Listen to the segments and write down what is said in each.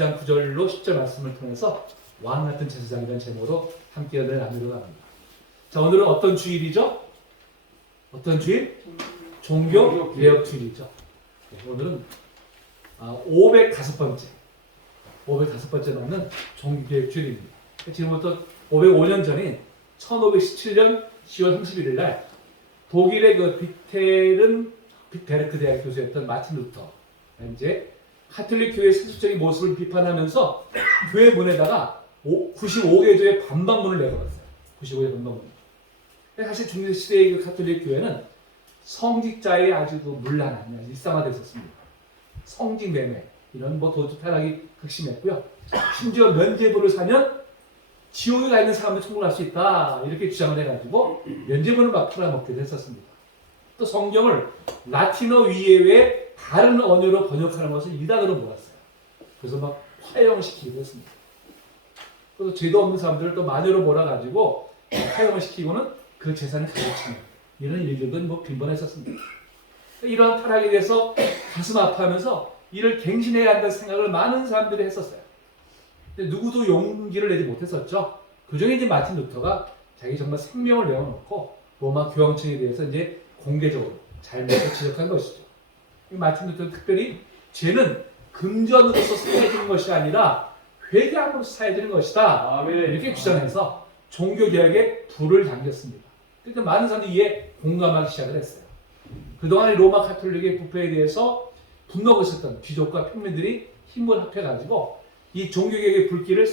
2장 9절로 10절 말씀을 통해서 왕 같은 제사장이라는 제목으로 함께 연을 나누려고 합니다. 자, 오늘은 어떤 주일이죠? 어떤 주일? 종교 개혁 주일이죠. 오늘은 505번째 넘는 종교 개혁 주일입니다. 지금부터 505년 전인 1517년 10월 31일 날 독일의 그 비테르크 대학 교수였던 마틴 루터, 이제 카톨릭 교회의 세속적인 모습을 비판하면서 교회 문에다가 95개조의 반박문을 내걸었어요. 95개 반박문. 사실 중세 시대의 그 카톨릭 교회는 성직자의 아주 그 문란한 일상화되어 있었습니다. 성직 매매 이런 도주 타락이 극심했고요. 심지어 면죄부를 사면 지옥에 가 있는 사람도 천국을 갈 수 있다 이렇게 주장을 해가지고 면죄부를 막 팔아먹기도 했었습니다. 또 성경을 라틴어 위에 다른 언어로 번역하는 것을 이단으로 몰았어요. 그래서 막 화형시키기도 했습니다. 그래서 죄도 없는 사람들을 또 마녀로 몰아가지고 화형을 시키고는 그 재산을 가져치는 이런 일들도 빈번했었습니다. 이러한 타락에 대해서 가슴 아파하면서 이를 갱신해야 한다는 생각을 많은 사람들이 했었어요. 근데 누구도 용기를 내지 못했었죠. 그 중에 이제 마틴 루터가 자기 정말 생명을 내어놓고 로마 교황청에 대해서 이제 공개적으로 잘못을 지적한 것이죠. 마틴 루터는 특별히 죄는 금전으로서 사해지는 것이 아니라 회개함으로써 사해지는 것이다. 이렇게 주장해서 종교개혁에 불을 당겼습니다. 그러니까 많은 사람들이 이에 공감하기 시작을 했어요. 그동안 로마 카톨릭의 부패에 대해서 분노하고 있었던 귀족과 평민들이 힘을 합해가지고 이 종교개혁의 불길을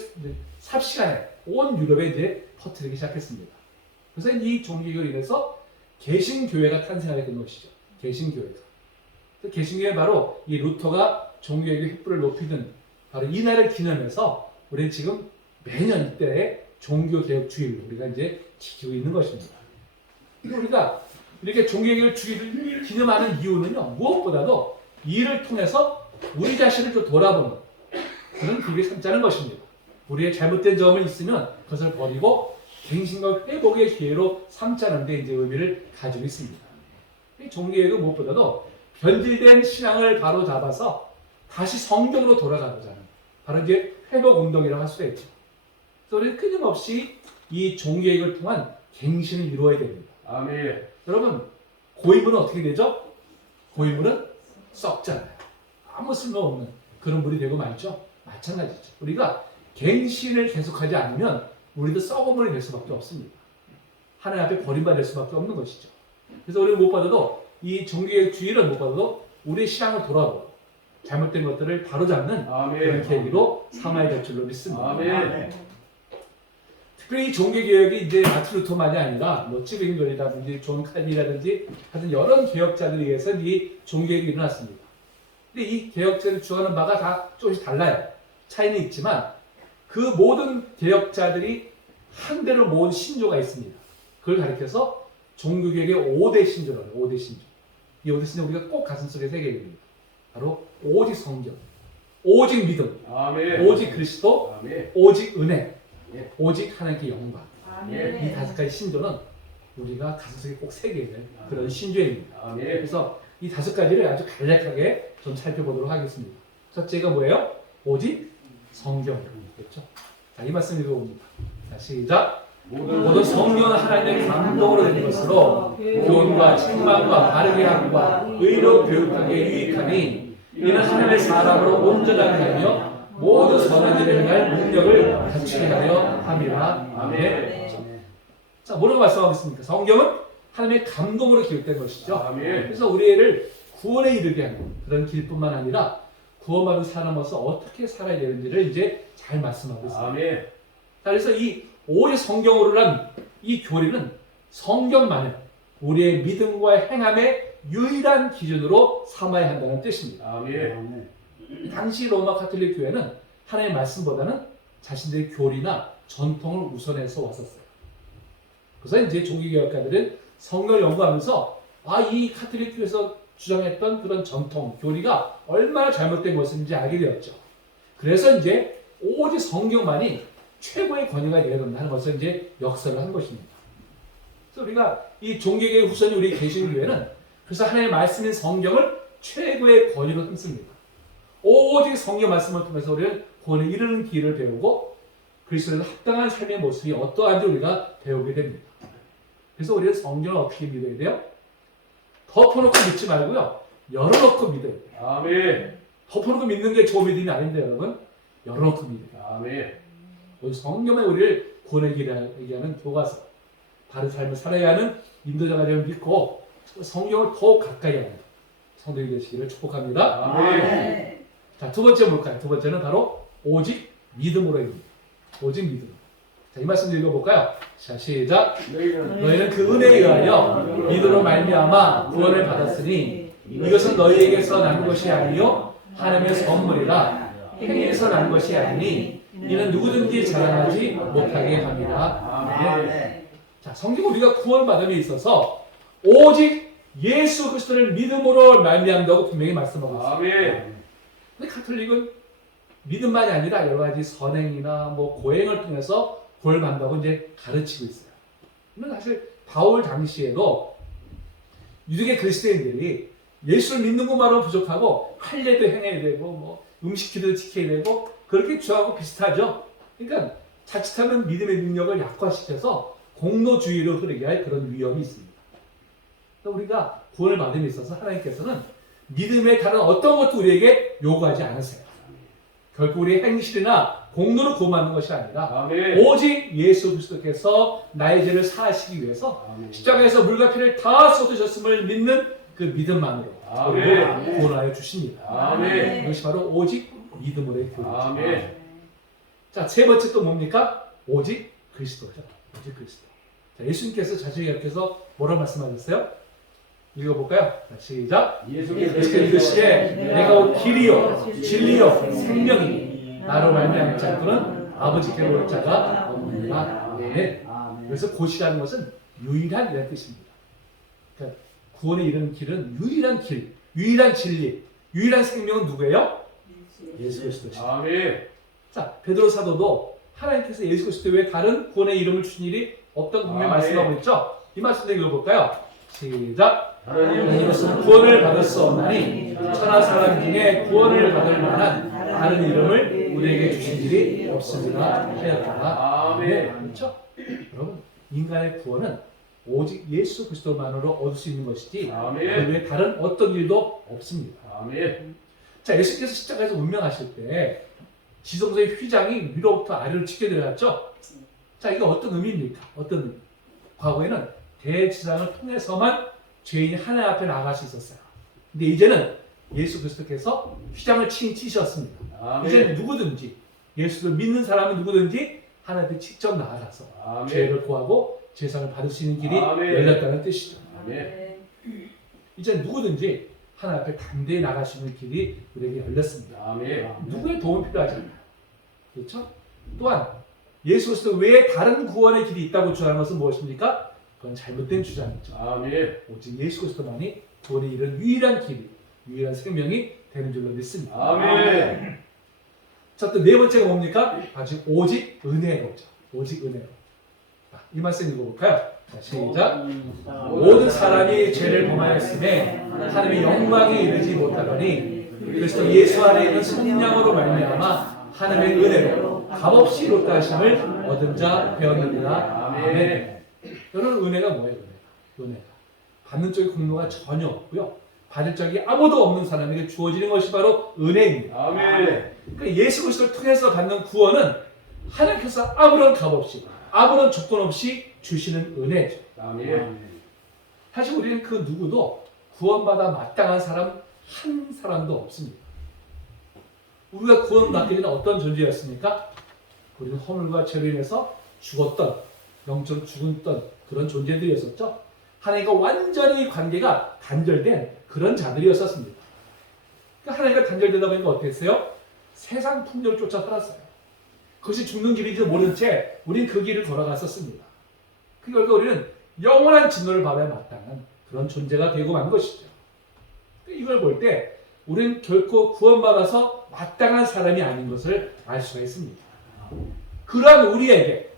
삽시간에 온 유럽에 이제 퍼뜨리기 시작했습니다. 그래서 이 종교개혁을 인해서 개신교회가 탄생하게 된 것이죠. 개신교회가. 개신교회 바로 이 루터가 종교개혁의 횃불을 높이는 바로 이 날을 기념해서 우리는 지금 매년 이때에 종교개혁 주일 우리가 이제 지키고 있는 것입니다. 우리가 이렇게 종교개혁 주일을 기념하는 이유는요, 무엇보다도 이를 통해서 우리 자신을 좀 돌아보는 그런 기회를 삼자는 것입니다. 우리의 잘못된 점을 있으면 그것을 버리고 갱신과 회복의 기회로 삼자는 데 이제 의미를 가지고 있습니다. 이 종교개혁은 무엇보다도 변질된 신앙을 바로 잡아서 다시 성경으로 돌아가고자 하는 바로 이제 회복 운동이라고 할 수가 있죠. 그래서 우리는 끊임없이 이 종교개혁을 통한 갱신을 이루어야 됩니다. 아멘. 여러분, 고인물은 어떻게 되죠? 고인물은 썩잖아요. 아무 쓸모없는 그런 물이 되고 말죠. 마찬가지죠. 우리가 갱신을 계속하지 않으면 우리도 썩은 물이 될 수밖에 없습니다. 하나님 앞에 버림받을 수밖에 없는 것이죠. 그래서 우리는 무엇보다도 이 종교개혁 주일은 무엇보다도 우리의 신앙을 돌아보고 잘못된 것들을 바로잡는 그런 계기로 삼아야 될 줄로 믿습니다. 아멘. 특별히 종교개혁이 이제 마틴 루터만이 아니라 찌그인걸이라든지 존 칼빈이라든지 하여튼 여러 개혁자들에 의해서 이 종교개혁이 일어났습니다. 근데 이 개혁자들이 주장하는 바가 다 조금씩 달라요. 차이는 있지만 그 모든 개혁자들이 한 대로 모은 신조가 있습니다. 그걸 가리켜서 종교개혁의 5대 신조라고 해요. 5대 신조. 이 5대 신조 우리가 꼭 가슴속에 새겨야 됩니다. 바로 오직 성경, 오직 믿음, 아멘. 오직 그리스도, 아멘. 오직 은혜, 예. 오직 하나님께 영광. 아멘. 이 5가지 신조는 우리가 가슴속에 꼭 새겨야 될 그런 신조입니다. 아멘. 그래서 이 5가지를 아주 간략하게 좀 살펴보도록 하겠습니다. 첫째가 뭐예요? 오직 성경이겠죠. 자, 이 말씀 읽어봅니다. 자, 시작. 모든 성령은 하나님의 감동으로 된 것으로 교훈과 책망과 바르게 함과 의로 교육하기에 유익하니 이는 하나님의 사람으로 온전하게 하며 모든 선한 일을 행할 능력을 갖추게 하려 함이라. 아멘. 자, 뭐라고 말씀하고 있습니까? 성경은 하나님의 감동으로 기록된 것이죠. 아멘. 그래서 우리를 구원에 이르게 하는 그런 길뿐만 아니라 구원받은 사람으로서 어떻게 살아야 되는지를 이제 잘 말씀하고 있습니다. 아멘. 자, 그래서 이 오직 성경으로 한 이 교리는 성경만을 우리의 믿음과 행함의 유일한 기준으로 삼아야 한다는 뜻입니다. 아멘. 당시 로마 카톨릭 교회는 하나님의 말씀보다는 자신들의 교리나 전통을 우선해서 왔었어요. 그래서 이제 종교개혁가들은 성경을 연구하면서 이 카톨릭 교회에서 주장했던 그런 전통, 교리가 얼마나 잘못된 것인지 알게 되었죠. 그래서 이제 오직 성경만이 최고의 권위가 되어야 된다는 것을 이제 역설을 한 것입니다. 그래서 우리가 이 종교개혁 후손이 우리 개신교회는 그래서 하나님의 말씀인 성경을 최고의 권위로 삼습니다. 오직 성경 말씀을 통해서 우리는 구원에 이르는 길을 배우고 그리스도에 합당한 삶의 모습이 어떠한지 우리가 배우게 됩니다. 그래서 우리는 성경을 어떻게 믿어야 돼요? 덮어놓고 믿지 말고요. 열어놓고 믿어야 돼요. 아멘. 덮어놓고 믿는 게 좋은 믿음이 아닌데 여러분. 열어놓고 믿어요. 아멘. 우리 성경에 우리를 구원의 길을 얘기하는 교과서, 바른 삶을 살아야 하는 인도자가 되어 믿고 성경을 더욱 가까이 하는 성도이 되시기를 축복합니다. 아멘. 자, 두 번째 뭘까요? 두 번째는 바로 오직 믿음으로입니다. 오직 믿음. 자, 이 말씀 읽어볼까요? 자, 시작. 너희는 그 은혜에 의하여 믿음으로 말미암아 구원을 받았으니 이것은 너희에게서 난 것이 아니요 하나님의 선물이라. 행위에서 난 것이 아니니 이는 누구든지 자랑하지 못하게 합니다. 아멘. 자, 성경 우리가 구원받음에 있어서 오직 예수 그리스도를 믿음으로 말미암다고 분명히 말씀하고 있습니다. 아멘. 근데 가톨릭은 믿음만이 아니라 여러 가지 선행이나 뭐 고행을 통해서 구원을 받는다고 이제 가르치고 있어요. 근데 사실 바울 당시에도 유대계 그리스도인들이 예수를 믿는 것만으로 부족하고 할례도 행해야 되고 뭐 음식기도 지켜야 되고 그렇게 주하고 비슷하죠. 그러니까 자칫하면 믿음의 능력을 약화시켜서 공로주의로 흐르게 할 그런 위험이 있습니다. 그러니까 우리가 구원을 받음에 있어서 하나님께서는 믿음의 다른 어떤 것도 우리에게 요구하지 않으세요. 결국 우리의 행실이나 공로를 구원받는 것이 아니라 아멘. 오직 예수 그리스도께서 나의 죄를 사하시기 위해서 아멘. 십자가에서 물과 피를 다 쏟으셨음을 믿는 그 믿음만으로 아멘. 구원하여 주십니다. 아멘. 이것이 바로 오직 믿음으로의 교회죠. 아멘. 자, 세 번째 또 뭡니까? 오직 그리스도죠. 오직 그리스도. 자, 예수님께서 자신이 옆에서 뭐라 말씀하셨어요? 읽어볼까요? 자, 시작. 예수께서 이르시되 내가 곧 길이요 진리요 생명이니 나로 말미암지 않고는 아버지께로 올 자가 없느니라. 아멘. 그래서 곧이라는 것은 유일한이라는 뜻입니다. 그러니까 구원에 이르는 길은 유일한 길, 유일한 진리, 유일한 생명은 누구예요? 예수 그리스도십니다. 아멘. 자, 베드로 사도도 하나님께서 예수 그리스도 외에 다른 구원의 이름을 주신 일이 없다고 분명히 말씀하고 있죠. 이 말씀도 읽어볼까요? 시작. 하나님으로서 구원을 받을 수 없나니 천하 사람 중에 구원을 받을 만한 다른 이름을 우리에게 주신 일이 없으리라 하였다. 아멘. 그렇죠? 여러분, 인간의 구원은 오직 예수 그리스도만으로 얻을 수 있는 것이지 아멘. 그 외에 다른 어떤 일도 없습니다. 아멘. 자, 예수께서 십자가에서 운명하실 때 지성소의 휘장이 위로부터 아래로 치게 들어갔죠. 자, 이거 어떤 의미입니까? 어떤 의미? 과거에는 대제사장을 통해서만 죄인이 하나님 앞에 나아갈 수 있었어요. 근데 이제는 예수 그리스도께서 휘장을 치셨습니다. 아멘. 이제는 누구든지 예수를 믿는 사람은 누구든지 하나님 앞에 직접 나아가서 아멘. 죄를 구하고 제사를 받을 수 있는 길이 아멘. 열렸다는 뜻이죠. 아멘. 이제 누구든지 하나님 앞에 담대히 나갈 수 있는 길이 우리에게 열렸습니다. 아멘. 누구의 도움이 필요하지 않아요. 그렇죠? 또한 예수 그리스도 외에 다른 구원의 길이 있다고 주장하는 것은 무엇입니까? 그건 잘못된 주장이죠. 아멘. 오직 예수 그리스도만이 구원에 이른 유일한 길이, 유일한 생명이 되는 줄로 믿습니다. 아멘. 자, 또 네 번째가 뭡니까? 아주 오직 은혜로죠. 오직 은혜로. 자, 이 말씀 읽어볼까요? 자, 시작. 모든 사람이 죄를 범하였음에 하나님의 영광에 이르지 못하더니 그리스도 예수 안에 있는 성령으로 말미암아 하나님의 은혜로 값없이 이롭다 하심을 얻은 자 되었느니라. 아멘. 여러분, 은혜가 뭐예요? 은혜가 받는 쪽에 공로가 전혀 없고요, 받을 적이 아무도 없는 사람에게 주어지는 것이 바로 은혜입니다. 아멘. 그러니까 예수 그리스도를 통해서 받는 구원은 하나님께서 아무런 값 없이, 아무런 조건 없이 주시는 은혜죠. 아멘. 사실 우리는 그 누구도 구원받아 마땅한 사람 한 사람도 없습니다. 우리가 구원받기 전에 어떤 존재였습니까? 우리는 허물과 죄로 인해서 죽었던, 영적으로 죽었던 그런 존재들이었었죠. 하나님과 완전히 관계가 단절된 그런 자들이었었습니다. 그러니까 하나님과 단절되다 보니까 어떻게 했어요? 세상 풍요를 쫓아 살았어요. 그것이 죽는 길인지 모른 채 우리는 그 길을 걸어갔었습니다. 그 결과 우리는 영원한 진노를 받아야 마땅한 그런 존재가 되고 만 것이죠. 이걸 볼 때 우리는 결코 구원받아서 마땅한 사람이 아닌 것을 알 수가 있습니다. 그러한 우리에게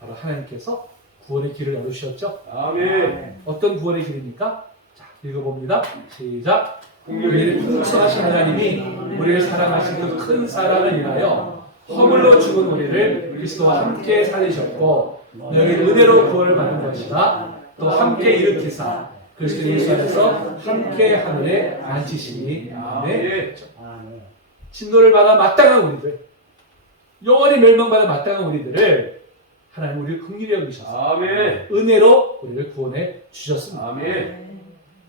바로 하나님께서 구원의 길을 열어주셨죠. 아멘. 어떤 구원의 길입니까? 자, 읽어봅니다. 시작. 우리를 풍성하신 하나님이 우리를 사랑하신 그 큰 사랑을 인하여 허물로 죽은 우리를 그리스도와 함께 살리셨고 너희 은혜로 구원을 받는 것이라 또 함께 일으키사 그리스도 예수 안에서 함께 하늘에 앉히시니 아멘. 진노를 받아 마땅한 우리들, 영원히 멸망받아 마땅한 우리들을 하나님 우리를 긍휼히 여기셔서 아멘. 은혜로 우리를 구원해 주셨습니다. 아멘.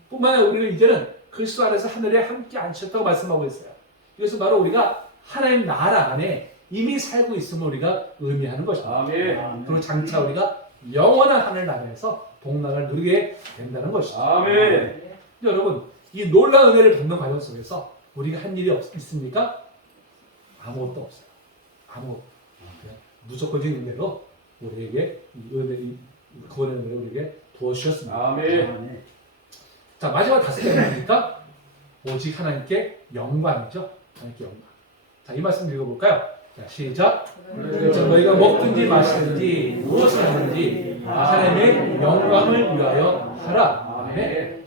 뿐만 아니라 우리를 이제는 그리스도 안에서 하늘에 함께 앉히셨다고 말씀하고 있어요. 이것은 바로 우리가 하나님 나라 안에 이미 살고 있음을 우리가 의미하는 것입니다. 아멘. 그리고 장차 우리가 영원한 하늘 나라에서 복락을 누리게 된다는 것입니다. 아멘. 여러분, 이 놀라운 은혜를 받는 과정 속에서 우리가 한 일이 있습니까? 아무것도 없어요. 아무것도. 그냥 무조건적인 은혜로 우리에게 이 은혜, 이 구원의 은혜를 우리에게 부어주셨습니다. 아멘. 자, 마지막 다섯 개는 뭡니까? 오직 하나님께 영광이죠. 하나님께 영광. 자, 이 말씀 읽어볼까요? 자, 시작. 자, 너희가 먹든지 마시든지 무엇을 하든지 하나님의 영광을 위하여 하라. 아멘.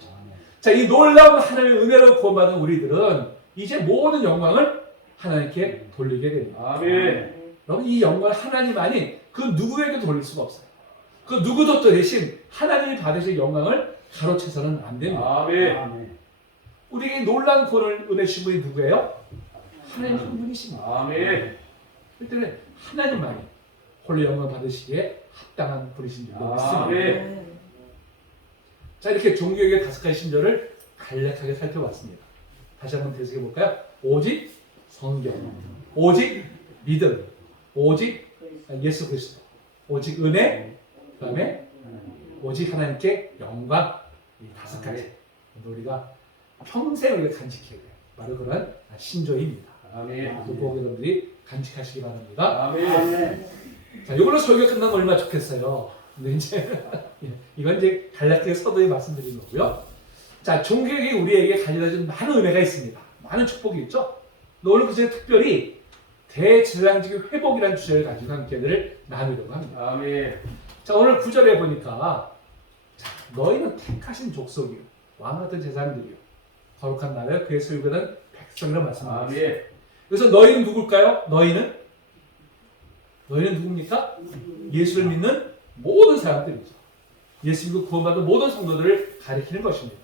자, 이 놀라운 하나님의 은혜로 구원받은 우리들은 이제 모든 영광을 하나님께 돌리게 됩니다. 아멘. 여러분, 이 영광을 하나님 아닌 그 누구에게도 돌릴 수가 없어요. 그 누구도 또 대신 하나님이 받으실 영광을 가로채서는 안 됩니다. 아멘. 우리에게 놀라운 구원을 은혜 주신 분이 누구예요? 하나님 한 분이십니다. 아멘. 그렇기 때문에 하나님만이 홀로 영광 받으시기에 합당한 분이신 줄 믿습니다. 아멘. 자, 이렇게 종교의 다섯 가지 신조를 간략하게 살펴봤습니다. 다시 한번 되새겨 볼까요? 오직 성경, 오직 믿음, 오직 예수 그리스도, 오직 은혜, 그 다음에 오직 하나님께 영광, 이 다섯 가지 우리가 평생 우리가 간직해야 돼요. 바로 그런 신조입니다. 아멘. 그 꼭 여러분들이 간직하시기 바랍니다. 아멘. 자, 이걸로 설교 끝나면 얼마나 좋겠어요. 근데 이제 이건 이제 간략하게 서두에 말씀드린 거고요. 자, 종교개혁이 우리에게 가져다준 많은 은혜가 있습니다. 많은 축복이 있죠. 오늘 그 중에 특별히 대제사장직의 회복이라는 주제를 가지고 함께를 나누려고 합니다. 아멘. 자, 오늘 9절에 보니까 자, 너희는 택하신 족속이요 왕 같은 제사장들이요 거룩한 나라여 그의 소유받은 백성이라고 말씀합니다. 아멘. 그래서 너희는 누굴까요? 너희는 누굽니까? 예수를 믿는 모든 사람들이죠. 예수 믿고 구원받은 모든 성도들을 가리키는 것입니다.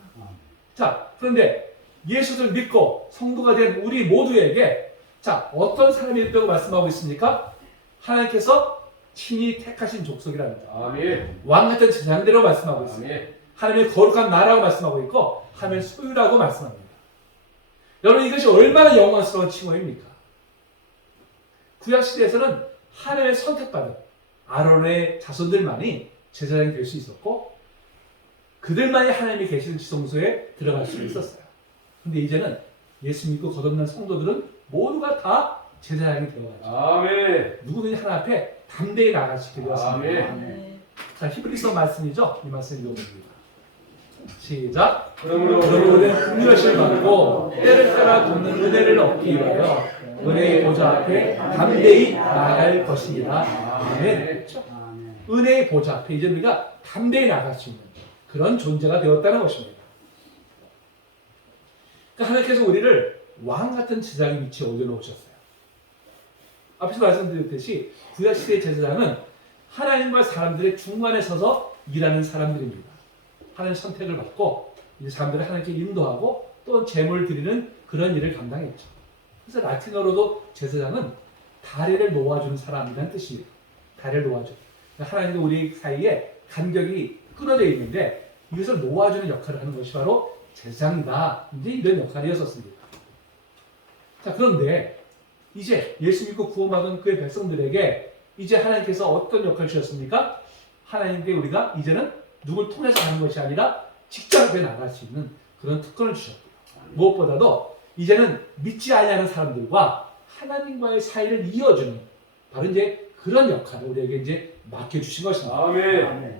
자, 그런데 예수를 믿고 성도가 된 우리 모두에게 자, 어떤 사람이 있다고 말씀하고 있습니까? 하나님께서 친히 택하신 족속이랍니다. 아멘. 왕 같은 제사장들이라고 말씀하고 있습니다. 아멘. 하나님의 거룩한 나라고 말씀하고 있고 하나님의 소유라고 말씀합니다. 여러분, 이것이 얼마나 영광스러운 칭호입니까? 구약시대에서는 하나님의 선택받은 아론의 자손들만이 제사장이 될 수 있었고 그들만이 하나님이 계시는 지성소에 들어갈 수 있었어요. 근데 이제는 예수 믿고 거듭난 성도들은 모두가 다 제사장이 되어가지고 아멘. 누구든지 하나 앞에 담대히 나갈 수 있게 되었습니다. 아멘. 자, 히브리서 말씀이죠. 이 말씀 읽어봅니다. 시작. 그러므로 우리는 긍휼하심을 받고 때를 따라 돕는 은혜를 얻기 위하여 은혜의 보좌 앞에 담대히 나아갈 것입니다. 아멘. 은혜의 보좌 앞에 이제 우리가 담대히 나갈 수 있는 그런 존재가 되었다는 것입니다. 그러니까 하나님께서 우리를 왕 같은 제사장의 위치에 올려놓으셨어요. 앞에서 말씀드렸듯이 구약시대의 제사장은 하나님과 사람들의 중간에 서서 일하는 사람들입니다. 하나님 선택을 받고 이 사람들을 하나님께 인도하고 또 제물을 드리는 그런 일을 감당했죠. 그래서 라틴어로도 제사장은 다리를 놓아주는 사람이라는 뜻입니다. 다리를 놓아줘. 하나님과 우리 사이에 간격이 끊어져 있는데 이것을 놓아주는 역할을 하는 것이 바로 제사장이다. 이제 이런 역할이었었습니다. 자, 그런데 이제 예수 믿고 구원받은 그의 백성들에게 이제 하나님께서 어떤 역할을 주셨습니까? 하나님께 우리가 이제는 누굴 통해서 하는 것이 아니라 직접 앞에 나갈 수 있는 그런 특권을 주셨고요. 무엇보다도 이제는 믿지 아니하는 사람들과 하나님과의 사이를 이어주는 바로 이제 그런 역할을 우리에게 이제 맡겨주신 것입니다. 아멘.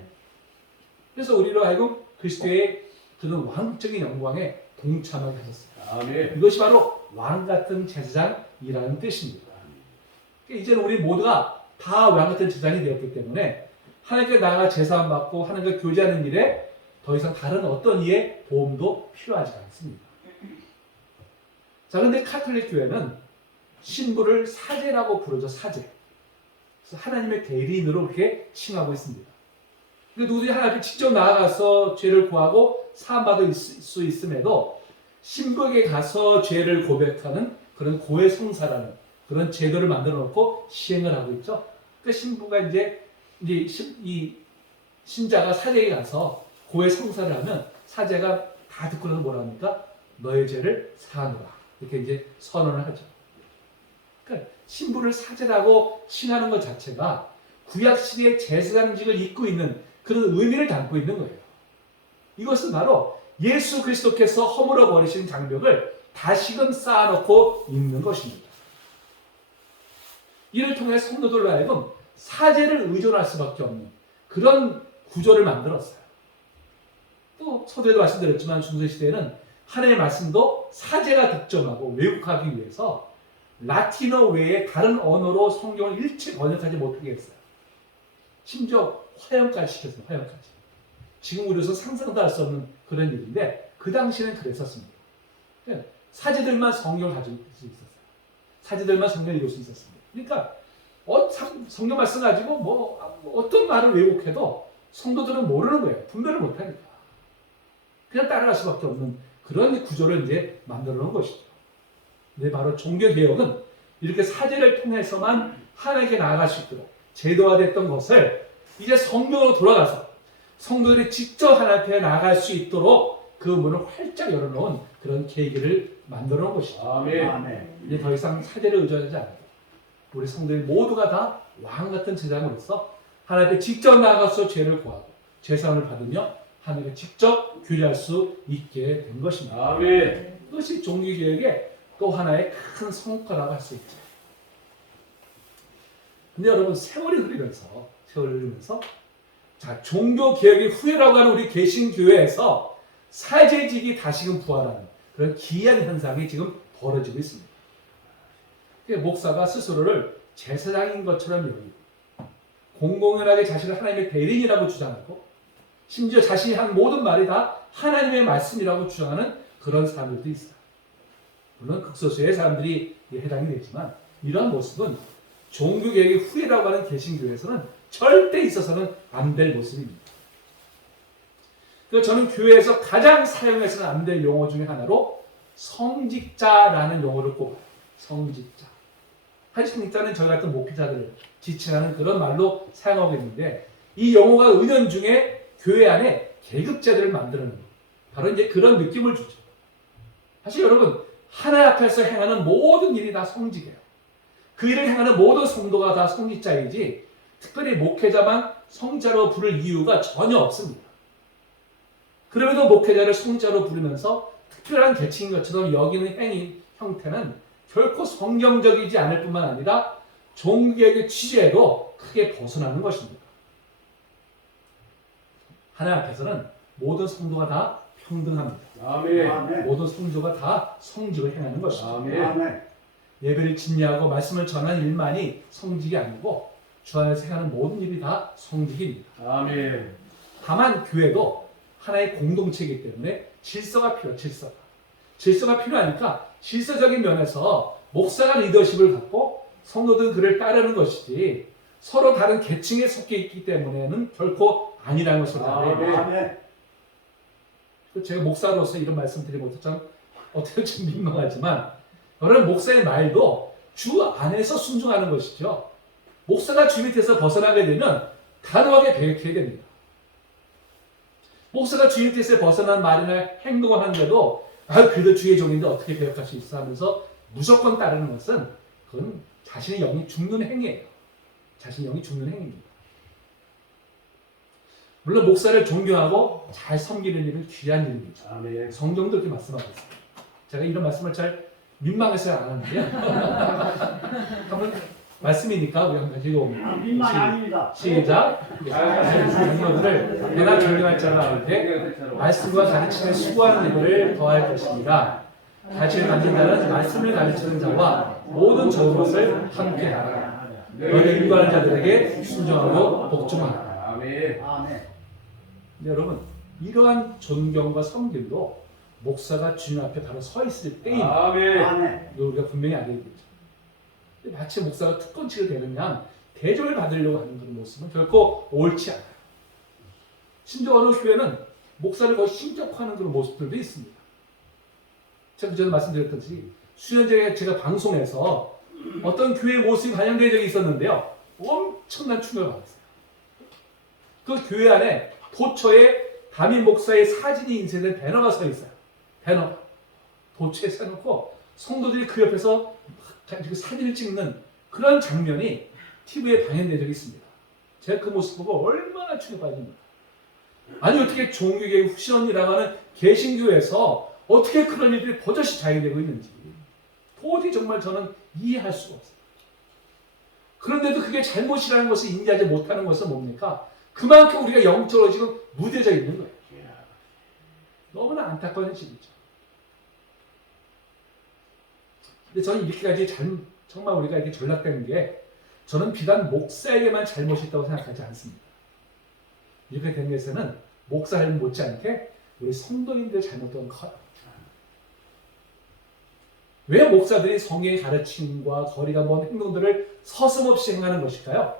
그래서 우리로 하여금 그리스도의 그런 왕적인 영광에 동참하게 하셨습니다. 아멘. 이것이 바로 왕 같은 제사장이라는 뜻입니다. 그러니까 이제는 우리 모두가 다 왕 같은 제사장이 되었기 때문에 하나님께 나아가 제사만 받고 하나님과 교제하는 일에 더 이상 다른 어떤 이의 도움도 필요하지 않습니다. 자, 그런데 카톨릭 교회는 신부를 사제라고 부르죠. 사제. 그래서 하나님의 대리인으로 그렇게 칭하고 있습니다. 누구든지 하나님 앞에 직접 나아가서 죄를 구하고 사함받을 수 있음에도 신부에게 가서 죄를 고백하는 그런 고해 성사라는 그런 제도를 만들어 놓고 시행을 하고 있죠. 그 신부가 이제 이 신자가 사제에게 가서 고해 성사를 하면 사제가 다 듣고 나서 뭐라 합니까? 너의 죄를 사하노라. 이렇게 이제 선언을 하죠. 그러니까 신부를 사제라고 칭하는 것 자체가 구약 시대의 제사장직을 잇고 있는 그런 의미를 담고 있는 거예요. 이것은 바로 예수 그리스도께서 허물어 버리신 장벽을 다시금 쌓아놓고 있는 것입니다. 이를 통해 성도들로 하여금 사제를 의존할 수밖에 없는 그런 구조를 만들었어요. 또 서두에도 말씀드렸지만 중세시대에는 하나님의 말씀도 사제가 득점하고 왜곡하기 위해서 라틴어 외에 다른 언어로 성경을 일체 번역하지 못하게 했어요. 심지어 화형까지 시켰어요. 화형까지. 지금 우리로서 상상도 할 수 없는 그런 일인데 그 당시에는 그랬었습니다. 사제들만 성경을 가지고 있을 수 있었어요. 사제들만 성경을 읽을 수 있었습니다. 그러니까 성경 말씀 가지고 어떤 말을 왜곡해도 성도들은 모르는 거예요. 분별을 못하니까. 그냥 따라갈 수밖에 없는 그런 구조를 이제 만들어 놓은 것이죠. 근데 바로 종교개혁은 이렇게 사제를 통해서만 하나님께 나아갈 수 있도록 제도화됐던 것을 이제 성경으로 돌아가서 성도들이 직접 하나님 앞에 나아갈 수 있도록 그 문을 활짝 열어놓은 그런 계기를 만들어 놓은 것이죠. 아멘. 이제 더 이상 사제를 의존하지 않고 우리 성도들 모두가 다 왕 같은 제자로서 하나님 앞에 직접 나아가서 죄를 구하고 죄사함을 받으며 하나님께 직접 교제할 수 있게 된 것입니다. 아멘. 이것이 종교개혁의 또 하나의 큰 성과라고 할 수 있죠. 근데 여러분 세월이 흐르면서 자 종교개혁의 후예라고 하는 우리 개신교회에서 사제직이 다시금 부활하는 그런 기이한 현상이 지금 벌어지고 있습니다. 목사가 스스로를 제사장인 것처럼 여기고 공공연하게 자신을 하나님의 대리인이라고 주장하고 심지어 자신이 한 모든 말이 다 하나님의 말씀이라고 주장하는 그런 사람들도 있어요. 물론 극소수의 사람들이 해당이 되지만 이러한 모습은 종교개혁의 후예라고 하는 개신교회에서는 절대 있어서는 안 될 모습입니다. 그래서 저는 교회에서 가장 사용해서는 안 될 용어 중에 하나로 성직자라는 용어를 꼽아요. 성직자. 성직자는 저희 같은 목회자들을 지칭하는 그런 말로 사용하고 있는데 이 용어가 은연중에 교회 안에 계급제들을 만드는 바로 이제 그런 느낌을 주죠. 사실 여러분 하나님 앞에서 행하는 모든 일이 다 성직이에요. 그 일을 행하는 모든 성도가 다 성직자이지 특별히 목회자만 성자로 부를 이유가 전혀 없습니다. 그럼에도 목회자를 성자로 부르면서 특별한 계층인 것처럼 여기는 행위 형태는 결코 성경적이지 않을 뿐만 아니라 종교개혁의 취지에도 크게 벗어나는 것입니다. 하나님 앞에서는 모든 성도가 다 평등합니다. 아멘. 모든 성도가 다 성직을 행하는 것입니다. 아멘. 예배를 진리하고 말씀을 전하는 일만이 성직이 아니고 주 안에서 행하는 모든 일이 다 성직입니다. 아멘. 다만 교회도 하나의 공동체이기 때문에 질서가 필요해요. 질서가 필요하니까 질서적인 면에서 목사가 리더십을 갖고 성도들은 그를 따르는 것이지 서로 다른 계층에 섞여 있기 때문에는 결코 아니라는 것을 알아야 제가 목사로서 이런 말씀 드리면 어떻게 좀 민망하지만 여러분 목사의 말도 주 안에서 순종하는 것이죠. 목사가 주 밑에서 벗어나게 되면 단호하게 배격해야 됩니다. 목사가 주 밑에서 벗어난 말이나 행동을 하는데도 그래도 주의 종인데 어떻게 배격할 수 있어 하면서 무조건 따르는 것은 그건 자신의 영이 죽는 행위예요. 자신의 영이 죽는 행위입니다. 물론 목사를 존경하고 잘 섬기는 일은 귀한 일입니다. 아멘. 성경도 그렇게 말씀하고 있습니다. 제가 이런 말씀을 잘 민망해서 안 하는데요. 한번 말씀이니까 우리 한번 읽어봅니다. 민망이 아닙니다. 시작. 장로들을 내가 존경할 자가 나올 때 말씀과 가르침에 수고하는 이들을 더할 것입니다. 가르침을 받는 자는 말씀을 가르치는 자와 모든 좋은 것을 함께 하라. 너희를 인도하는 자들에게 순종하고 복종하라. 아멘. 여러분 이러한 존경과 섬김도 목사가 주님 앞에 바로 서 있을 때입니다. 아멘. 이거 우리가 분명히 알아야 되죠. 마치 목사가 특권치를 되는 양 대접을 받으려고 하는 그런 모습은 결코 옳지 않아요. 심지어 어느 교회는 목사를 거의 신격화하는 그런 모습들도 있습니다. 제가 그전에 말씀드렸듯이 수년 전에 제가 방송에서 어떤 교회 모습이 반영된 적이 있었는데요. 엄청난 충격을 받았어요. 그 교회 안에 도처에 담임 목사의 사진이 인쇄된 배너가 서 있어요. 배너가. 도처에 써놓고 성도들이 그 옆에서 사진을 찍는 그런 장면이 TV에 방영된 적이 있습니다. 제가 그 모습 보고 얼마나 충격받습니다. 아니 어떻게 종교계의 후신원이라고 하는 개신교에서 어떻게 그런 일들이 버젓이 자행되고 있는지 도저히 정말 저는 이해할 수가 없어요. 그런데도 그게 잘못이라는 것을 인지하지 못하는 것은 뭡니까? 그만큼 우리가 영적으로 지금 무뎌져 있는 거예요. 너무나 안타까운 현실이죠. 근데 저는 이렇게까지 정말 우리가 이렇게 전락된 게 저는 비단 목사에게만 잘못이 있다고 생각하지 않습니다. 이렇게 된 데서는 목사 잘못 못지않게 우리 성도인들 잘못도 커요. 왜 목사들이 성경의 가르침과 거리가 먼 행동들을 서슴없이 행하는 것일까요?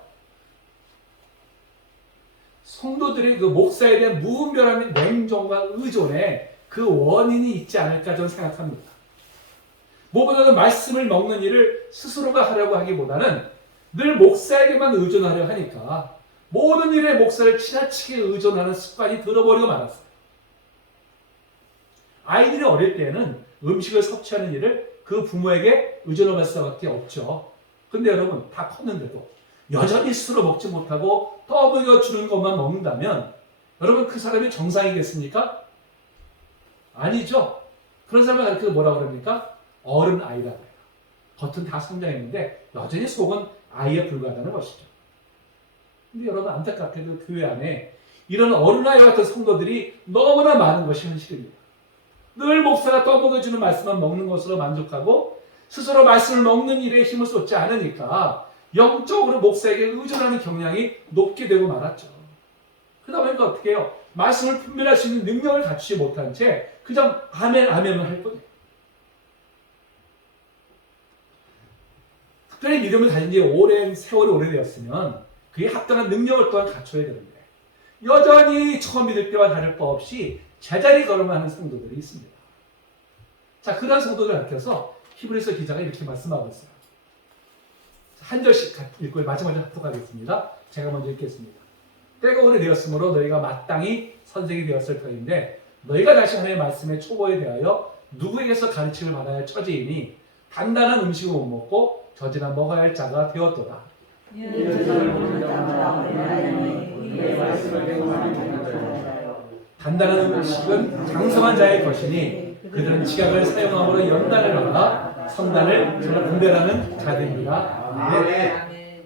성도들의 그 목사에 대한 무분별한 냉정과 의존에 그 원인이 있지 않을까 저는 생각합니다. 무엇보다도 말씀을 먹는 일을 스스로가 하려고 하기보다는 늘 목사에게만 의존하려 하니까 모든 일에 목사를 지나치게 의존하는 습관이 들어버리고 말았어요. 아이들이 어릴 때는 음식을 섭취하는 일을 그 부모에게 의존할 수밖에 없죠. 근데 여러분 다 컸는데도 여전히 스스로 먹지 못하고 떠먹여 주는 것만 먹는다면 여러분 그 사람이 정상이겠습니까? 아니죠. 그런 사람을 가르쳐서 뭐라고 그럽니까? 어른 아이라고 해요. 겉은 다 성장했는데 여전히 속은 아이에 불과하다는 것이죠. 근데 여러분 안타깝게도 교회 안에 이런 어른아이 같은 성도들이 너무나 많은 것이 현실입니다. 늘 목사가 떠먹여주는 말씀만 먹는 것으로 만족하고 스스로 말씀을 먹는 일에 힘을 쏟지 않으니까 영적으로 목사에게 의존하는 경향이 높게 되고 말았죠. 그러다 보니까 어떻게 해요? 말씀을 분별할 수 있는 능력을 갖추지 못한 채 그냥 아멘 아멘만 할 뿐이에요. 특별히 믿음을 가진 지 오랜 세월이 오래되었으면 그에 합당한 능력을 또한 갖춰야 되는데 여전히 처음 믿을 때와 다를 바 없이 제자리 걸음하는 성도들이 있습니다. 자, 그런 성도들을 가르쳐서 히브리서 기자가 이렇게 말씀하고 있어요. 한 절씩 읽고 마지막에 합독하겠습니다. 제가 먼저 읽겠습니다. 때가 오래되었으므로 너희가 마땅히 선생이 되었을 터인데 너희가 다시 하나님의 말씀의 초보에 대하여 누구에게서 가르침을 받아야 할 처지이니 단단한 음식을 못 먹고 젖이나 먹어야 할 자가 되었도다. 단단한 음식은 장성한 자의 것이니 그들은 지각을 사용함으로 연단을 받아 성단을 분별하는 자들입니다. 아멘.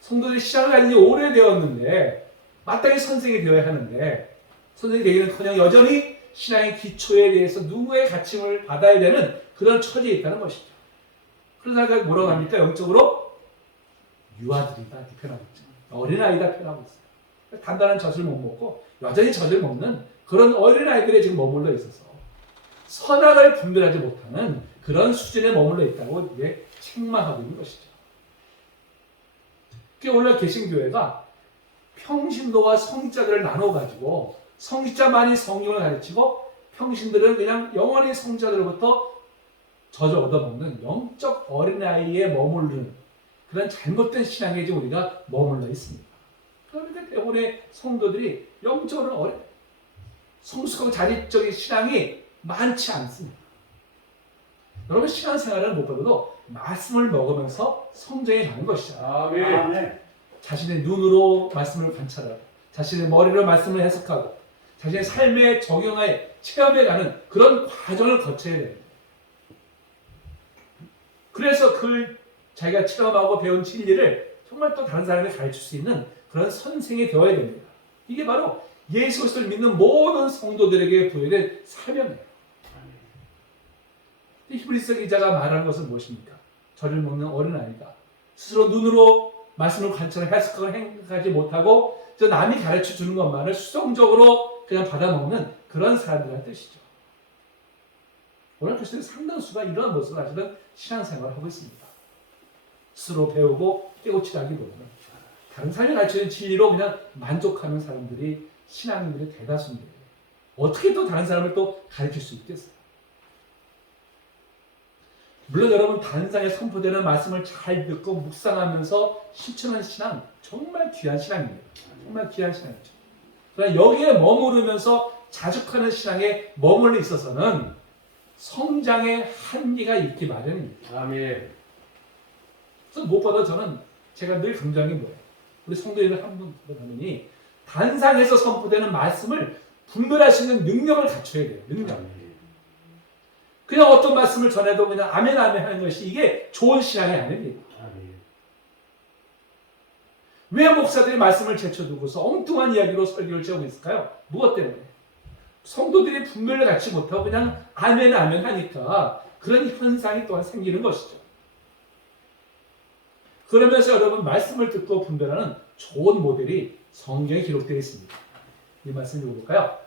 성도들이 신앙을 가진 지 오래되었는데 마땅히 선생이 되어야 하는데 선생이 되기는커녕 여전히 신앙의 기초에 대해서 누구의 가르침을 받아야 되는 그런 처지에 있다는 것이죠. 그러다가 뭐라고 합니까? 영적으로 유아들이다 이렇게 표현하고 있죠. 어린아이다 표현하고 있어요. 단단한 젖을 못 먹고 여전히 젖을 먹는 그런 어린아이들에 지금 머물러 있어서 선악을 분별하지 못하는 그런 수준에 머물러 있다고 이제 책망하고 있는 것이죠. 그게 오늘 개신교회가 평신도와 성직자들을 나눠가지고 성직자만이 성경을 가르치고 평신들은 그냥 영원히 성직자들로부터 젖을 얻어먹는 영적 어린아이에 머무르는 그런 잘못된 신앙에 지금 우리가 머물러 있습니다. 그러니까 대부분의 성도들이 영적으로 어린 성숙하고 자립적인 신앙이 많지 않습니다. 여러분 신앙생활은 무엇보다도 말씀을 먹으면서 성장해 가는 것이죠. 아멘. 자신의 눈으로 말씀을 관찰하고 자신의 머리로 말씀을 해석하고 자신의 삶에 적용하여 체험해가는 그런 과정을 거쳐야 됩니다. 그래서 자기가 체험하고 배운 진리를 정말 또 다른 사람에게 가르칠 수 있는 그런 선생이 되어야 됩니다. 이게 바로 예수 그리스도를 믿는 모든 성도들에게 부여된 사명이에요. 히브리서 기자가 말하는 것은 무엇입니까? 젖을 먹는 어린아이가 스스로 눈으로 말씀을 관찰하고 해석하고 행하지 못하고 남이 가르쳐 주는 것만을 수동적으로 그냥 받아먹는 그런 사람들의 뜻이죠. 오늘 크리스천의 상당수가 이러한 모습을 가지는 신앙생활을 하고 있습니다. 스스로 배우고 깨우치라기보다는 다른 사람이 가르치는 진리로 그냥 만족하는 사람들이 신앙인들의 대다수입니다. 어떻게 또 다른 사람을 또 가르칠 수 있겠어요? 물론 여러분 단상에 선포되는 말씀을 잘 듣고 묵상하면서 실천하는 신앙 정말 귀한 신앙입니다. 정말 귀한 신앙이죠. 그러나 여기에 머무르면서 자숙하는 신앙에 머물러 있어서는 성장의 한계가 있기 마련입니다. 아멘. 그래서 무엇보다 저는 제가 늘 강조하는 게 뭐예요? 우리 성도님들 한 분 하면이 단상에서 선포되는 말씀을 분별할 수 있는 능력을 갖춰야 돼요. 능력. 그냥 어떤 말씀을 전해도 그냥 아멘 아멘 하는 것이 이게 좋은 신앙이 아닙니다. 아멘. 왜 목사들이 말씀을 제쳐두고서 엉뚱한 이야기로 설교를 지어오고 있을까요? 무엇 때문에? 성도들이 분별을 갖지 못하고 그냥 아멘 아멘 하니까 그런 현상이 또한 생기는 것이죠. 그러면서 여러분 말씀을 듣고 분별하는 좋은 모델이 성경에 기록되어 있습니다. 이 말씀 읽어볼까요?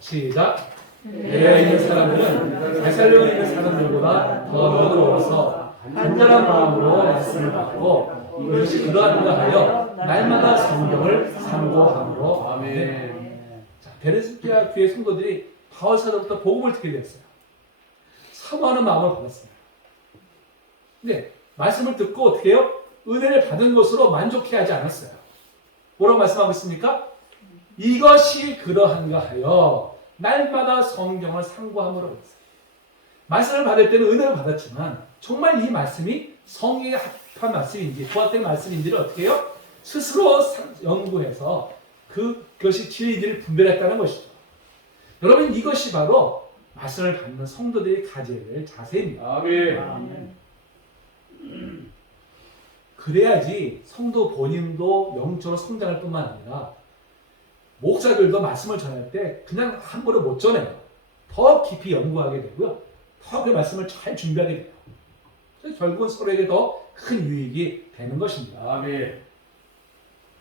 시작. 내가 있는 사람들은 데살로니가 있는 사람들보다 더 너그러워서 간절한 마음으로 말씀을 받고 이것이 그러한가 하여 날마다 성경을 상고함으로. 아멘. 자, 베레스피아 교회 성도들이 바울 사도부터 복음을 듣게 됐어요. 사모하는 마음을 받았습니다. 근데 말씀을 듣고 어떻게 해요? 은혜를 받은 것으로 만족해하지 않았어요. 뭐라고 말씀하고 있습니까? 이것이 그러한가 하여 날마다 성경을 상고함으로 했어요. 말씀을 받을 때는 은혜를 받았지만 정말 이 말씀이 성경에 합한 말씀인지 부합된 말씀인지를 어떻게 해요? 스스로 연구해서 그것이 진리인지를 분별했다는 것이죠. 여러분 이것이 바로 말씀을 받는 성도들이 가져야 될 자세입니다. 아멘. 아멘. 그래야지 성도 본인도 영적으로 성장할 뿐만 아니라 목사들도 말씀을 전할 때 그냥 함부로 못 전해요. 더 깊이 연구하게 되고요. 더 그 말씀을 잘 준비하게 돼요. 그래서 결국은 서로에게 더 큰 유익이 되는 것입니다. 아멘.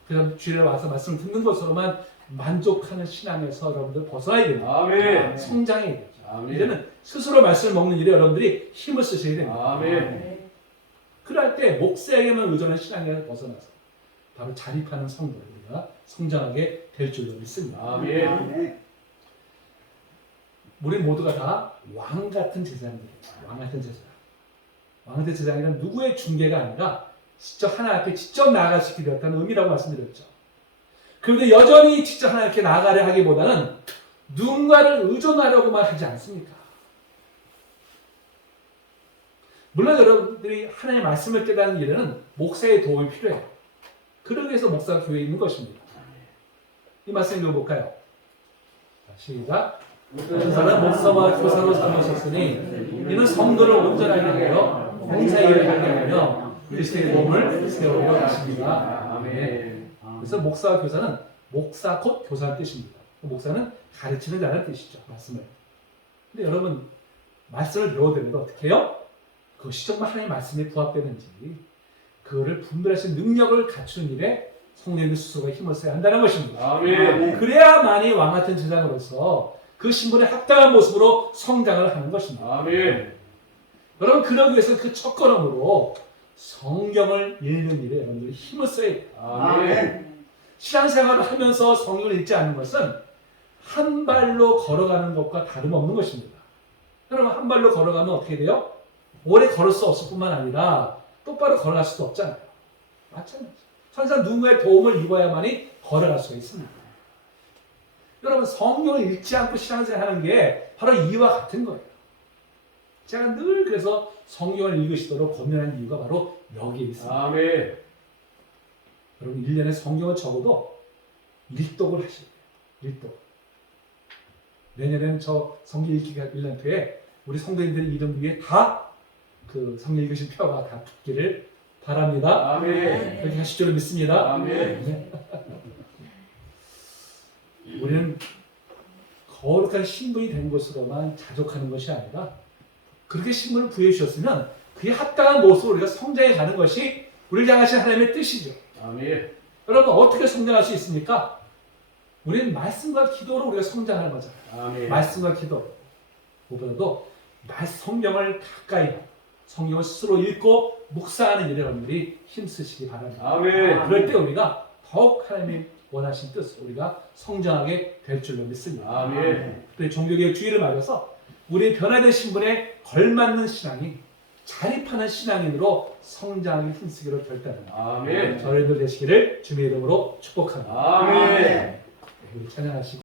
그래서 주일에 와서 말씀 듣는 것으로만 만족하는 신앙에서 여러분들 벗어나야 됩니다. 아멘. 성장해야 되죠. 아멘. 이제는 스스로 말씀을 먹는 일에 여러분들이 힘을 쓰셔야 됩니다. 아멘. 그럴 때 목사에게만 의존한 신앙에서 벗어나서 바로 자립하는 성도를 우리가 성장하게 될 줄로 믿습니다. 아멘. 아멘. 우리 모두가 다 왕 같은 제사장들이에요. 왕 같은 제사장. 왕 같은 제사장이란 누구의 중개가 아니라 직접 하나님 앞에 직접 나아갈 수 있게 되었다는 의미라고 말씀드렸죠. 그런데 여전히 직접 하나님 앞에 나아가려 하기보다는 누군가를 의존하려고만 하지 않습니까? 물론 여러분들이 하나님의 말씀을 깨닫는 일에는 목사의 도움이 필요해요. 그러기 위해서 목사가 교회에 있는 것입니다. 이 말씀 읽어볼까요? 시작. 어떤 사람 목사와 교사로 삼으셨으니 이는 성도를 온전하게 하여 봉사일을 하게 하며 그리스도의 몸을 세우려 하십니다. 아멘. 그래서 목사와 교사는 목사 곧 교사의 뜻입니다. 목사는 가르치는 자라는 뜻이죠. 말씀을. 근데 여러분 말씀을 배워드리는데 어떻게 해요? 그것이 정말 하나님의 말씀에 부합되는지 그거를 분별할 수 있는 능력을 갖추는 일에 성령의 스스로가 힘을 써야 한다는 것입니다. 아멘. 그래야만이 왕 같은 제자로서 그 신분에 합당한 모습으로 성장을 하는 것입니다. 아멘. 여러분 그러기 위해서 그 첫걸음으로 성경을 읽는 일에 여러분들이 힘을 써야 돼요. 아멘. 신앙생활을 하면서 성경을 읽지 않는 것은 한 발로 걸어가는 것과 다름없는 것입니다. 여러분 한 발로 걸어가면 어떻게 돼요? 오래 걸을 수 없을 뿐만 아니라 똑바로 걸어갈 수도 없잖아요. 마찬가지죠. 항상 누구의 도움을 입어야만이 걸어갈 수가 있습니다. 여러분 성경을 읽지 않고 신앙생활 하는 게 바로 이와 같은 거예요. 제가 늘 그래서 성경을 읽으시도록 권면하는 이유가 바로 여기에 있습니다. 아멘. 여러분 1년에 성경을 적어도 1독을 하셔야 돼요. 1독. 내년에는 저 성경 읽기 1년표에 우리 성도님들 이름 위에 다 그 성경 읽으신 표가 다 붙기를 바랍니다. 아멘. 그렇게 하실 줄 믿습니다. 아멘. 우리는 거룩한 신분이 된 것으로만 자족하는 것이 아니라 그렇게 신분을 부여해 주셨으면 그에 합당한 모습으로 우리가 성장해 가는 것이 우리를 향하신 하나님의 뜻이죠. 아멘. 여러분 어떻게 성장할 수 있습니까? 우리는 말씀과 기도로 우리가 성장하는 거잖아요. 아멘. 말씀과 기도. 무엇보다도 성경을 가까이 하고 성경을 스스로 읽고 묵상하는 일에 여러분들이 힘쓰시기 바랍니다. 아멘. 그럴 때 우리가 더욱 하나님이 원하신 뜻 우리가 성장하게 될 줄로 믿습니다. 아멘. 그리고 종교개혁 주의를 맞아서 우리의 변화된 신분에 걸맞는 신앙이 자립하는 신앙인으로 성장하기 힘쓰기로 결단합니다. 아멘. 저희들 되시기를 주님의 이름으로 축복합니다. 아멘. 우리 찬양하시고